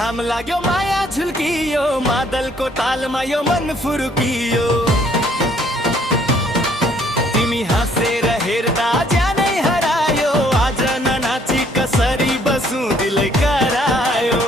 घाम लाग्यो माया झुल्कियो मादलको तालमा यो मन फुर्कियो तिमी हाँसेर हेर्दा ज्यानै हरायो आज ननाची कसरी बसु दिलै करायो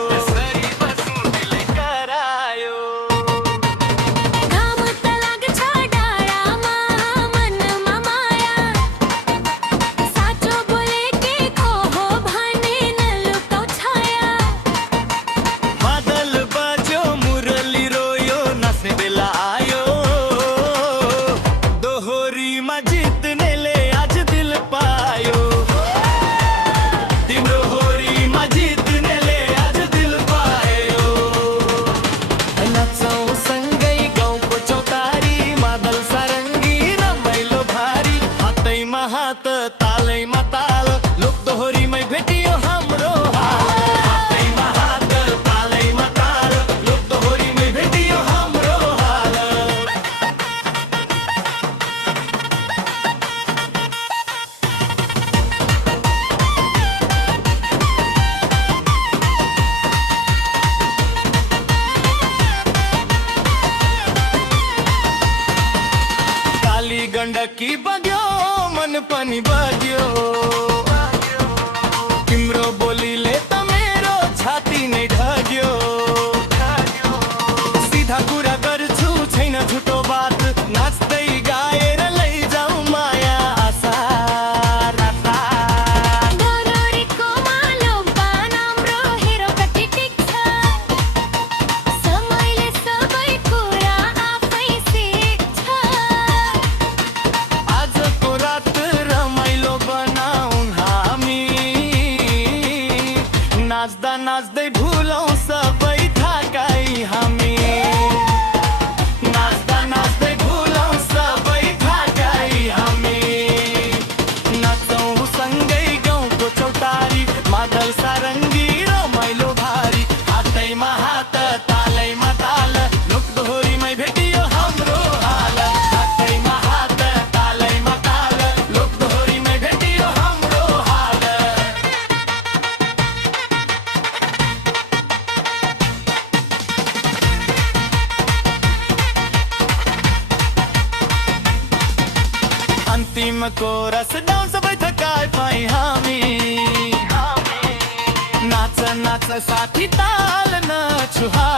हात तालैमा ताल लोकदोहोरीमै भेटियो हाम्रो हाल हातैमा हात तालैमा ताल लोकदोहोरीमै भेटियो हाम्रो हाल काली गण्डकी बग्यो मन पनि बग्यो तिम्रो बोलीले त मेरो छाती नै ढग्यो सीधा कुरा गर्छु छैन झुटो बात नाच्दै गाएर लैजाऊ माया आसार दरोरीको मालो बानाम्रो हेरो कति टिक्छ समयले सबै कुरा आफै सिक्छ आजको रात रमाइलो बनाऊ हामी नाच्दा नाच्दै भुलौँ सबै थाकाइ हामी नाच्दा नाच्दै भुलौँ सबै थाकाइ हामी नाचौँ सँगै गाउँको चौतारी मादल सारङ्गी रमाइलो भारी हातैमा हात तालैमा ताल लोकदोहोरीमै भेटियो हाम्रो हाल हातैमा हात तालैमा ताल लोकदोहोरीमै भेटियो हाम्रो हाल अन्तिम कोरस डाउन सबै थकाइ पाइ हामी नाच नाच साथी ताल नछुहा